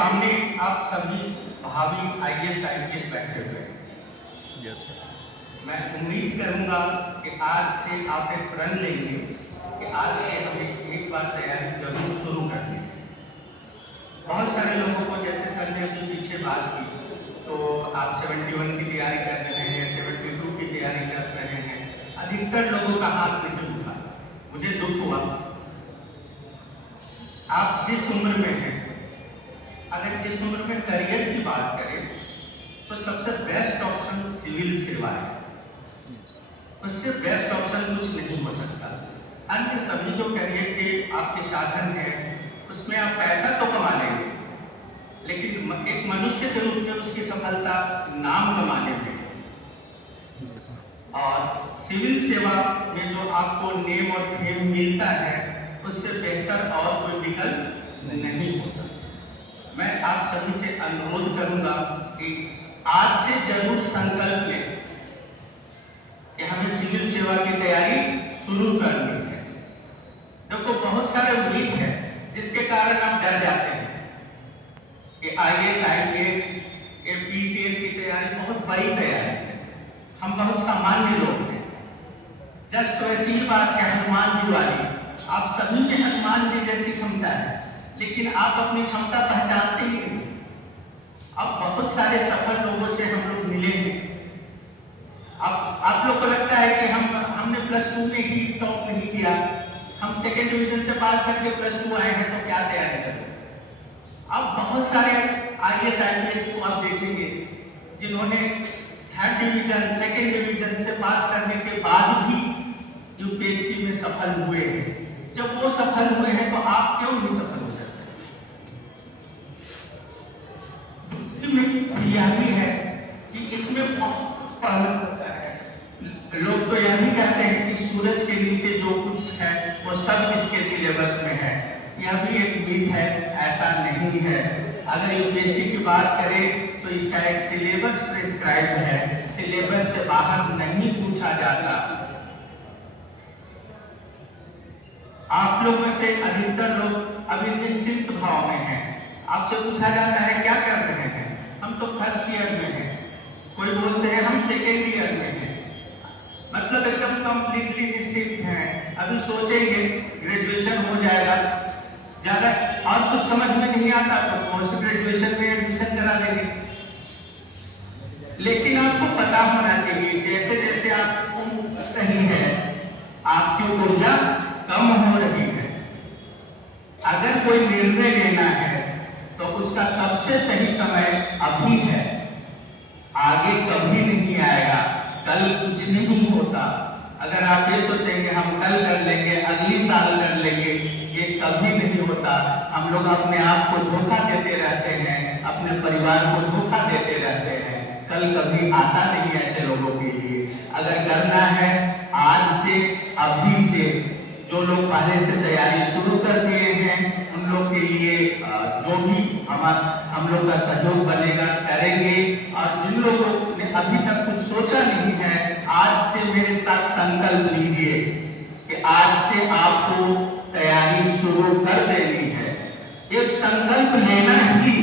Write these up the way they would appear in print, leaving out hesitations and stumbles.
सामने आप सभी भावी आईएएस आईपीएस बैठे हुए हैं। यस मैं उम्मीद करूंगा कि आज से आप एक प्रण लेंगे कि आज से हम एक बार तैयारी जरूर शुरू कर दें। बहुत सारे लोगों को, जैसे सर ने अभी पीछे बात की, तो आप 71 की तैयारी कर रहे हैं, 72 की तैयारी कर रहे हैं, अधिकतर लोगों का हाथ नहीं उठा। मुझे दुख हुआ। आप जिस उम्र में हैं, अगर इस उम्र में करियर की बात करें तो सबसे बेस्ट ऑप्शन सिविल सेवा है। उससे बेस्ट ऑप्शन कुछ नहीं हो सकता। अन्य सभी जो करियर के आपके साधन हैं, उसमें आप पैसा तो कमा लेंगे, लेकिन एक मनुष्य के रूप में उसकी सफलता नाम कमाने में, और सिविल सेवा में जो आपको नेम और फेम मिलता है, उससे बेहतर और कोई विकल्प नहीं होता। मैं आप सभी से अनुरोध करूंगा कि आज से जरूर संकल्प लें कि हमें सिविल सेवा की तैयारी शुरू करनी है। देखो, बहुत सारे उम्मीद है जिसके कारण आप डर जाते हैं कि आईएएस आईपीएस पीसीएस की तैयारी बहुत बड़ी तैयारी है। हम बहुत सामान्य लोग हैं। जस्ट वैसी ही बात है हनुमान जी वाली। आप सभी में हनुमान जी जैसी क्षमता है, लेकिन आप अपनी क्षमता पहचानते ही नहीं। अब बहुत सारे सफल लोगों से हम लोग मिले हैं। अब आप लोग को लगता है कि हमने +2 में ही टॉप नहीं किया, हम सेकेंड डिवीजन से पास करके +2 आए हैं, तो क्या तैयारी करें। अब बहुत सारे आईएएस आईपीएस को आप देखेंगे जिन्होंने 3rd डिवीजन, सेकेंड डिवीजन से पास करने के बाद भी यूपीएससी में सफल हुए हैं। जब वो सफल हुए हैं तो आप क्यों नहीं सफल हो सकते। दूसरी में यह भी है कि इसमें बहुत पढ़ना होता है। लोग तो यह भी कहते हैं कि सूरज के नीचे जो कुछ है वो सब इसके सिलेबस में है। यह भी एक मिथ है, ऐसा नहीं है। अगर यूपीएससी की बात करें तो इसका एक सिलेबस प्रिस्क्राइब है, सिलेबस से बाहर नहीं पूछा जाता। आप लोग में से अधिकतर लोग अभी निश्चिंत भाव में हैं। आपसे पूछा जाता है क्या कर रहे हैं, हम तो फर्स्ट ईयर में हैं। कोई बोलते हैं हम सेकेंड ईयर में हैं। मतलब एकदम कंप्लीटली निश्चिंत हैं। अभी सोचेंगे ग्रेजुएशन हो जाएगा, ज्यादा और कुछ समझ में नहीं आता तो पोस्ट ग्रेजुएशन में एडमिशन करा लेंगे। लेकिन आपको पता होना चाहिए, जैसे जैसे आप उम्र बढ़ रही है, आपकी ऊर्जा कम हो रही है। अगर कोई निर्णय लेना है तो उसका सबसे सही समय अभी है, आगे कभी नहीं आएगा। कल कुछ नहीं होता। अगर आप ये सोचेंगे हम कल कर लेंगे, अगली साल कर लेंगे, ये कभी नहीं होता। हम लोग अपने आप को धोखा देते रहते हैं, अपने परिवार को धोखा देते रहते हैं। कल कभी आता नहीं ऐसे लोगों के लिए। अगर करना है आज से, अभी से, जो लोग पहले से तैयारी शुरू कर दिए हैं उन लोग के लिए जो भी हम लोग का सहयोग बनेगा करेंगे। और जिन लोगों ने अभी तक कुछ सोचा नहीं है, आज से मेरे साथ संकल्प लीजिए कि आज से आपको तैयारी शुरू कर देनी है। एक संकल्प लेना ही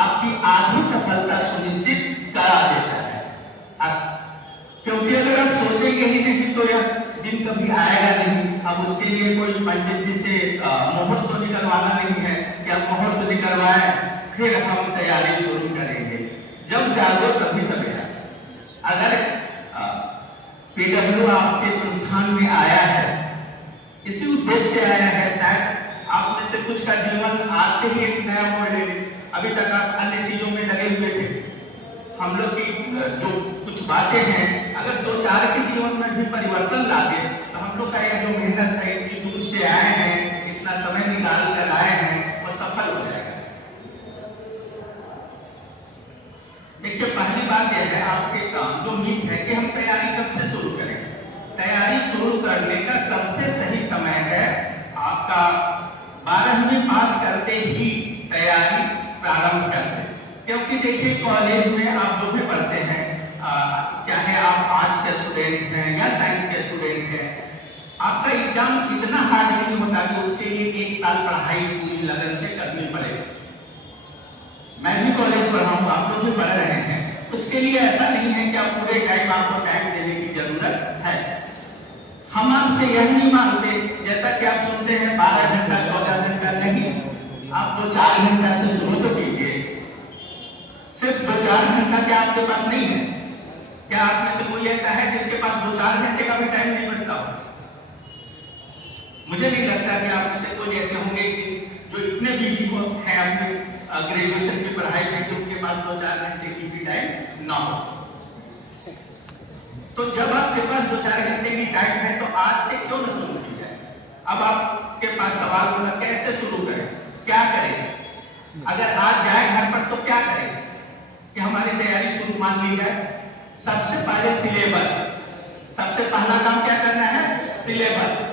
आपकी आधी सफलता सुनिश्चित करा देता है। क्योंकि अगर आप सोचेंगे ही नहीं तो यह दिन कभी आएगा नहीं। अब उसके लिए कोई पंडित जी से मुहूर्त तो निकलवाना नहीं है कि आप मुहूर्त निकलवाए फिर हम तैयारी शुरू करेंगे। जब जागो तभी सवेरा। अगर पीडब्ल्यू आपके संस्थान में आया है, इसी उद्देश्य से आया है, शायद आप में से कुछ का जीवन आज से ही एक नया मोड़ ले ले। अभी तक आप अन्य चीजों में लगे हुए थे। हम लोग की जो कुछ बातें हैं, अगर 2-4 के जीवन में भी परिवर्तन ला दे तो हम लोग का यह जो मेहनत है, इतनी दूर से आए हैं, इतना समय निकाल कर आए हैं, वो सफल हो जाएगा। देखिए, पहली बात यह है आपके काम जो मिथ है कि हम तैयारी कब से शुरू करें। तैयारी शुरू करने का सबसे सही समय है आपका 12वीं पास करते ही तैयारी प्रारंभ कर दें। क्योंकि देखिए, कॉलेज में आप जो भी पढ़ते हैं, चाहे आप आर्ट्स के स्टूडेंट हैं या साइंस के स्टूडेंट हैं, आपका एग्जाम इतना हार्ड नहीं होता कि उसके लिए 1 साल पढ़ाई पूरी लगन से करनी पड़े। मैं भी कॉलेज पढ़ा हूँ, आप लोग भी पढ़ रहे हैं, उसके लिए ऐसा नहीं है कि आप पूरे टाइम आपको टाइम देने की जरूरत है। हम आपसे यह नहीं मांगते, जैसा कि आप सुनते हैं 12 घंटा 14 घंटा, नहीं, आप 2-4 घंटा से शुरू तो कीजिए। सिर्फ 2-4 घंटा क्या आपके पास नहीं है? क्या आप में से कोई ऐसा है जिसके पास 2-4 घंटे का भी टाइम नहीं बचता हो? मुझे नहीं लगता कि आप में से कोई ऐसे होंगे जो इतने बिजी हो हैं अपने ग्रेजुएशन की पढ़ाई में कि उनके पास 2-4 घंटे की भी टाइम ना हो। तो जब आपके पास 2-4 घंटे की टाइम है तो आज से क्यों न शुरू की जाए? अब आपके पास सवाल होगा, कैसे शुरू करें, क्या करें? अगर आज जाए घर पर तो क्या करें कि हमारी तैयारी शुरू मान ली जाए? सबसे पहले सिलेबस, सबसे पहला काम क्या करना है? सिलेबस।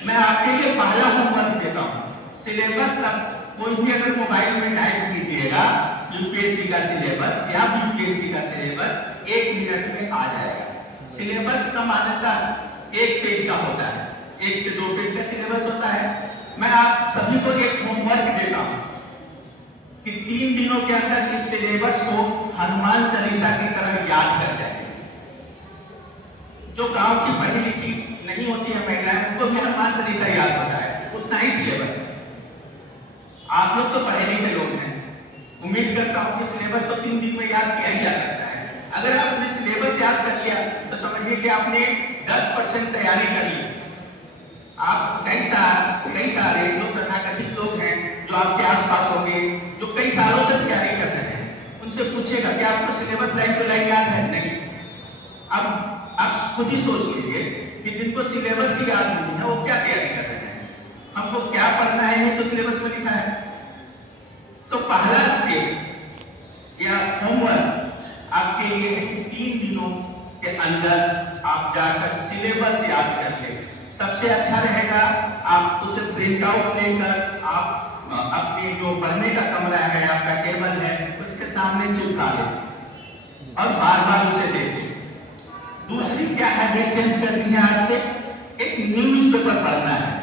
मैं आपके लिए पहला होमवर्क देता हूं। सिलेबस सब कोई भी अगर मोबाइल में टाइप कीजिएगा यूपीएससी का सिलेबस या बीपीएससी का सिलेबस 1 मिनट में आ जाएगा। सिलेबस सामान्यतः 1 पेज का होता है, 1 से 2 पेज का सिलेबस होता है। मैं आप सभी को एक होमवर्क देता हूं कि 3 दिनों के अंदर इस सिलेबस को हनुमान चालीसा की तरह याद कर जाए। जो गांव की पढ़ी लिखी नहीं होती है महिलाएं, उनको भी हनुमान चालीसा याद होता है, उतना ही सिलेबस है। आप लोग तो पढ़े लिखे लोग हैं, उम्मीद करता हूं कि सिलेबस तो 3 दिन में याद किया ही जा सकता है। अगर आपने सिलेबस याद कर लिया तो समझिए कि आपने 10% तैयारी कर ली। आप कई सारे जो तथाकथित लोग हैं जो आपके आसपास होंगे, जो कई सालों से तैयारी कर रहे हैं, उनसे पूछेगा कि आपको सिलेबस लाइन टू लाइन याद है? नहीं। अब आप खुद ही सोच लीजिए कि जिनको सिलेबस ही याद नहीं है वो क्या तैयारी कर रहे हैं। हमको क्या पढ़ना है ये तो सिलेबस में लिखा है। तो पहला स्टेप या होमवर्क आपके लिए है कि 3 दिनों के अंदर आप जाकर सिलेबस याद कर ले। सबसे अच्छा रहेगा आप उसे प्रिंट आउट लेकर आप अपने जो पढ़ने का कमरा है, आपका टेबल है, उसके सामने चिपका लें और बार बार उसे देखें। दूसरी क्या हैबिट चेंज करनी है आज से? एक न्यूज़पेपर पढ़ना है।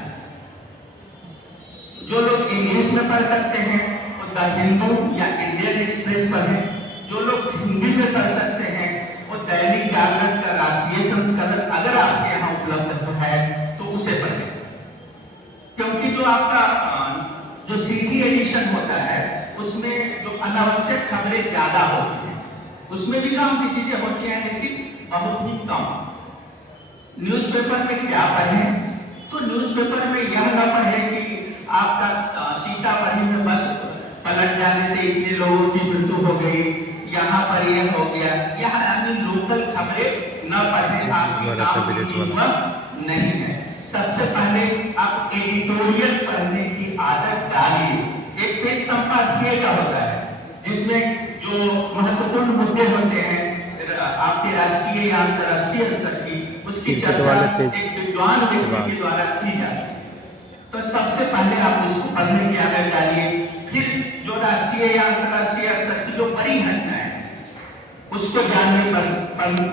जो लोग इंग्लिश में पढ़ सकते हैं वो द हिंदू या इंडियन एक्सप्रेस पढ़ें। जो लोग हिंदी में पढ़ सकते हैं वो दैनिक जागरण का राष्ट्रीय संस्करण अगर आपके यहाँ उपलब्ध है तो उसे पढ़ें। क्योंकि जो आपका जो सीडी एडिशन होता है उसमें जो अनावश्यक खबरें ज्यादा होती हैं, उसमें भी काम की चीजें होती हैं लेकिन बहुत ही कम। न्यूज़पेपर में क्या पढ़ें? तो न्यूज़पेपर में यह न पढ़ें कि आपका सीतामढ़ी में बस पलट जाने से इतने लोगों की मृत्यु हो गई, यहाँ पर यह हो गया। यह लोकल खबरें न पढ़ें, आपकी काम की कीमत नहीं है। सबसे पहले आप एडिटोरियल पढ़ने की आदत डालिए। एक पेज संपादकीय का होता है जिसमें जो महत्वपूर्ण मुद्दे होते हैं आपके राष्ट्रीय या अंतर्राष्ट्रीय स्तर की, उसकी चर्चा एक विद्वान व्यक्ति के द्वारा की जाती है। तो सबसे पहले आप उसको पढ़ने की आदत डालिए। फिर जो राष्ट्रीय या अंतर्राष्ट्रीय स्तर की जो बड़ी घटनाएं उसको जानने पर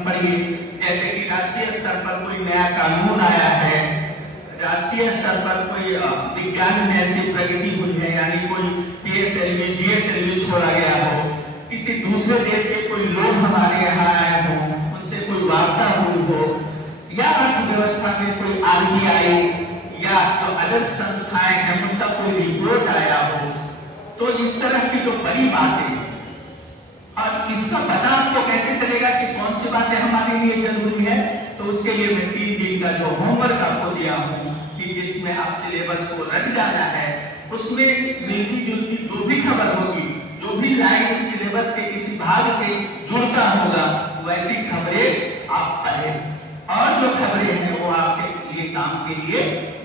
पढ़िए। जैसे कि राष्ट्रीय स्तर पर कोई नया कानून आया है, राष्ट्रीय स्तर पर कोई विज्ञान में ऐसी प्रगति हुई है, यानी कोई पीएसएलवी जीएसएलवी छोड़ा गया हो, किसी दूसरे देश के कोई लोग हमारे यहाँ आए हो, उनसे कोई वार्ता हुई हो, या अर्थव्यवस्था में कोई आरबीआई या जो अदर संस्थाएं हैं उनका कोई रिपोर्ट आया हो, तो इस तरह की जो बड़ी बातें, और इसका पता आपको कैसे चलेगा कि कौन सी बातें हमारे लिए जरूरी है? तो उसके लिए मैं 3 दिन का जो होमवर्क आपको दिया हूं कि जिसमें आप सिलेबस को रट जाना है, उसमें मिलती जुलती जो भी खबर होगी, जो भी लाइन सिलेबस के किसी भाग से जुड़ता होगा, वैसी खबरें आप पढ़ें। और जो खबरें हैं वो आपके लिए काम के लिए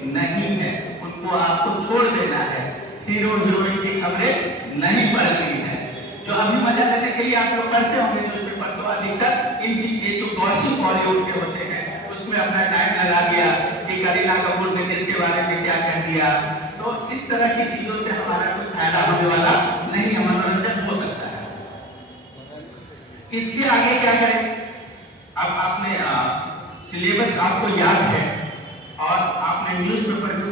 नहीं है, उनको आपको छोड़ देना है। हीरो हीरोइन की खबरें नहीं पढ़नी है। जो अभी मजा लेने के लिए आप लोग पढ़ते होंगे न्यूज़पेपर, तो अधिकतर इन ये जो गॉसिप बॉलीवुड के होते हैं उसमें अपना टाइम लगा दिया कि करीना कपूर ने इसके बारे में क्या कह दिया। तो इस तरह की चीजों से हमारा कोई फायदा होने वाला नहीं है, मनोरंजन हो सकता है। इसके आगे क्या करें? अब आपने सिलेबस आपको याद है और आपने न्यूज़पेपर भी